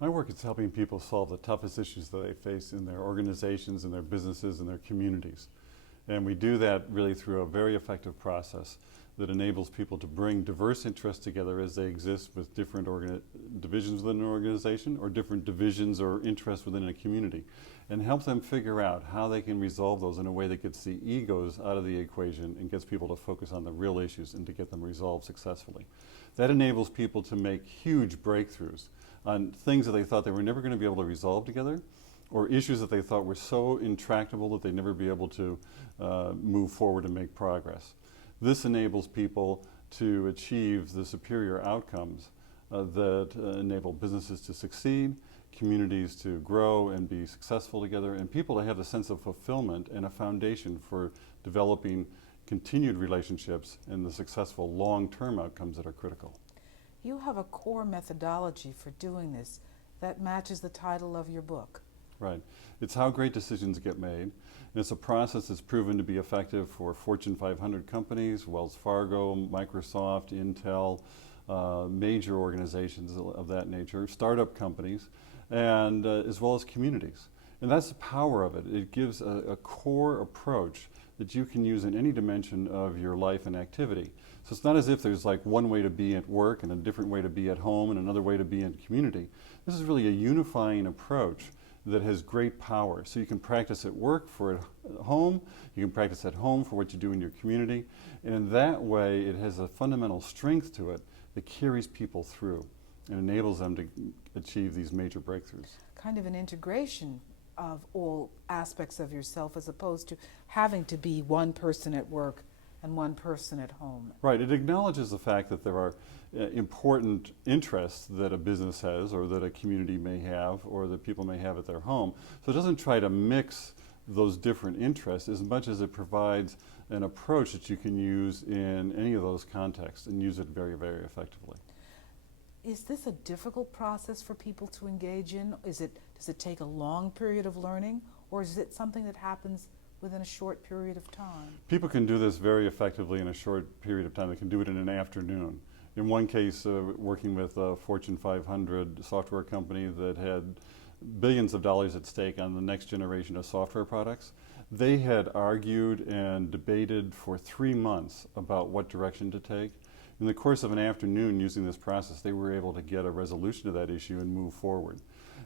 My work is helping people solve the toughest issues that they face in their organizations, in their businesses, in their communities. And we do that really through a very effective process that enables people to bring diverse interests together as they exist with different divisions within an organization or different divisions or interests within a community, and help them figure out how they can resolve those in a way that gets the egos out of the equation and gets people to focus on the real issues and to get them resolved successfully. That enables people to make huge breakthroughs on things that they thought they were never going to be able to resolve together, or issues that they thought were so intractable that they'd never be able to move forward and make progress. This enables people to achieve the superior outcomes that enable businesses to succeed, communities to grow and be successful together, and people to have a sense of fulfillment and a foundation for developing continued relationships and the successful long-term outcomes that are critical. You have a core methodology for doing this that matches the title of your book. Right. It's how great decisions get made. And it's a process that's proven to be effective for Fortune 500 companies, Wells Fargo, Microsoft, Intel, major organizations of that nature, startup companies, and as well as communities. And that's the power of it. It gives a core approach that you can use in any dimension of your life and activity. So it's not as if there's like one way to be at work and a different way to be at home and another way to be in community. This is really a unifying approach that has great power. So you can practice at work for at home, you can practice at home for what you do in your community, and in that way it has a fundamental strength to it that carries people through and enables them to achieve these major breakthroughs. Kind of an integration of all aspects of yourself as opposed to having to be one person at work and one person at home. Right. It acknowledges the fact that there are important interests that a business has or that a community may have or that people may have at their home. So it doesn't try to mix those different interests as much as it provides an approach that you can use in any of those contexts and use it very, very effectively. Is this a difficult process for people to engage in? Does it take a long period of learning, or is it something that happens within a short period of time? People can do this very effectively in a short period of time. They can do it in an afternoon. In one case, working with a Fortune 500 software company that had billions of dollars at stake on the next generation of software products, they had argued and debated for 3 months about what direction to take. In the course of an afternoon using this process, they were able to get a resolution to that issue and move forward.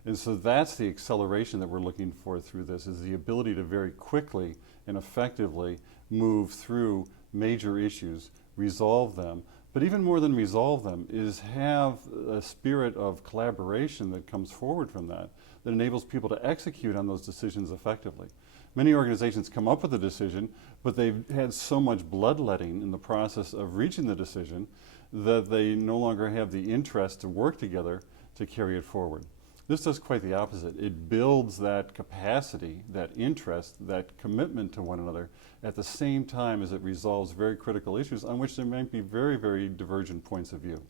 And so that's the acceleration that we're looking for through this, is the ability to very quickly and effectively move through major issues, resolve them, but even more than resolve them is have a spirit of collaboration that comes forward from that enables people to execute on those decisions effectively. Many organizations come up with a decision, but they've had so much bloodletting in the process of reaching the decision that they no longer have the interest to work together to carry it forward. This does quite the opposite. It builds that capacity, that interest, that commitment to one another at the same time as it resolves very critical issues on which there might be very, very divergent points of view.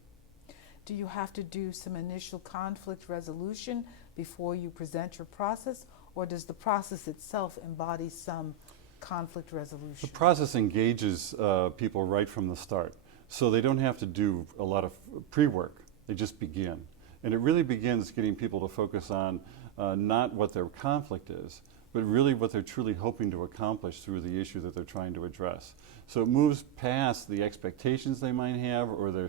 Do you have to do some initial conflict resolution before you present your process, or does the process itself embody some conflict resolution? The process engages people right from the start, so they don't have to do a lot of pre-work. They just begin. And it really begins getting people to focus on not what their conflict is, but really what they're truly hoping to accomplish through the issue that they're trying to address. So it moves past the expectations they might have or their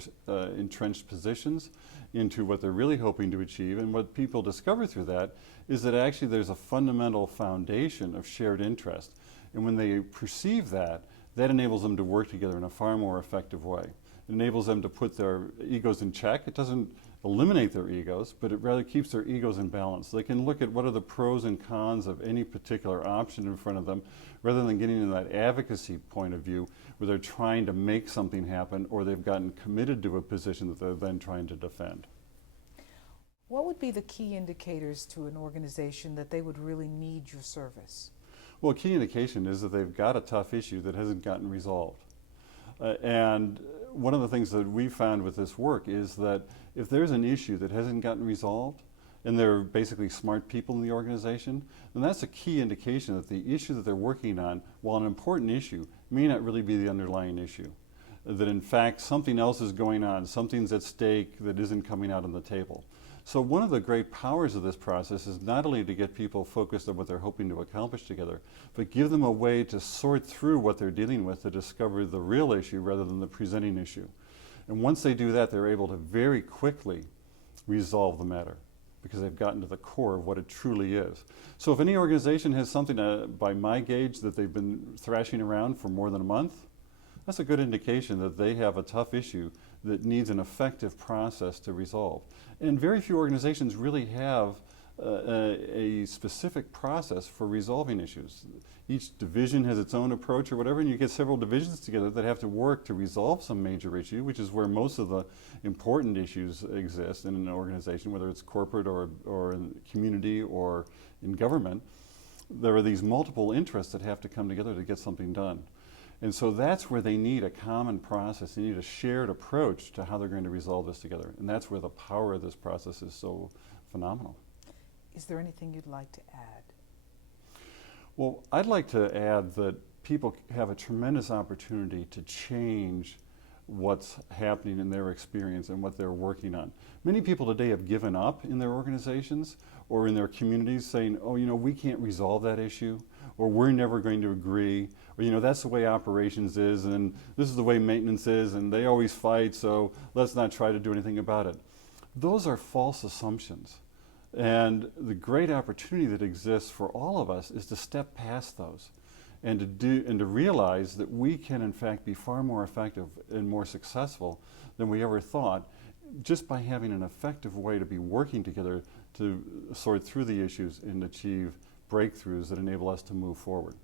entrenched positions into what they're really hoping to achieve. And what people discover through that is that actually there's a fundamental foundation of shared interest. And when they perceive that, that enables them to work together in a far more effective way. It enables them to put their egos in check. It doesn't eliminate their egos, but it rather keeps their egos in balance. So they can look at what are the pros and cons of any particular option in front of them, rather than getting into that advocacy point of view where they're trying to make something happen or they've gotten committed to a position that they're then trying to defend. What would be the key indicators to an organization that they would really need your service? Well, a key indication is that they've got a tough issue that hasn't gotten resolved. And one of the things that we found with this work is that if there's an issue that hasn't gotten resolved, and they're basically smart people in the organization, then that's a key indication that the issue that they're working on, while an important issue, may not really be the underlying issue. That in fact something else is going on, something's at stake that isn't coming out on the table. So one of the great powers of this process is not only to get people focused on what they're hoping to accomplish together, but give them a way to sort through what they're dealing with to discover the real issue rather than the presenting issue. And once they do that, they're able to very quickly resolve the matter because they've gotten to the core of what it truly is. So if any organization has something, by my gauge, that they've been thrashing around for more than a month, that's a good indication that they have a tough issue that needs an effective process to resolve. And very few organizations really have a specific process for resolving issues. Each division has its own approach or whatever, and you get several divisions together that have to work to resolve some major issue, which is where most of the important issues exist in an organization, whether it's corporate or in community or in government. There are these multiple interests that have to come together to get something done. And so that's where they need a common process. They need a shared approach to how they're going to resolve this together. And that's where the power of this process is so phenomenal. Is there anything you'd like to add? Well, I'd like to add that people have a tremendous opportunity to change what's happening in their experience and what they're working on. Many people today have given up in their organizations or in their communities saying, oh, we can't resolve that issue, or we're never going to agree, or that's the way operations is, and this is the way maintenance is, and they always fight, so let's not try to do anything about it. Those are false assumptions. And the great opportunity that exists for all of us is to step past those and to realize that we can in fact be far more effective and more successful than we ever thought, just by having an effective way to be working together to sort through the issues and achieve breakthroughs that enable us to move forward.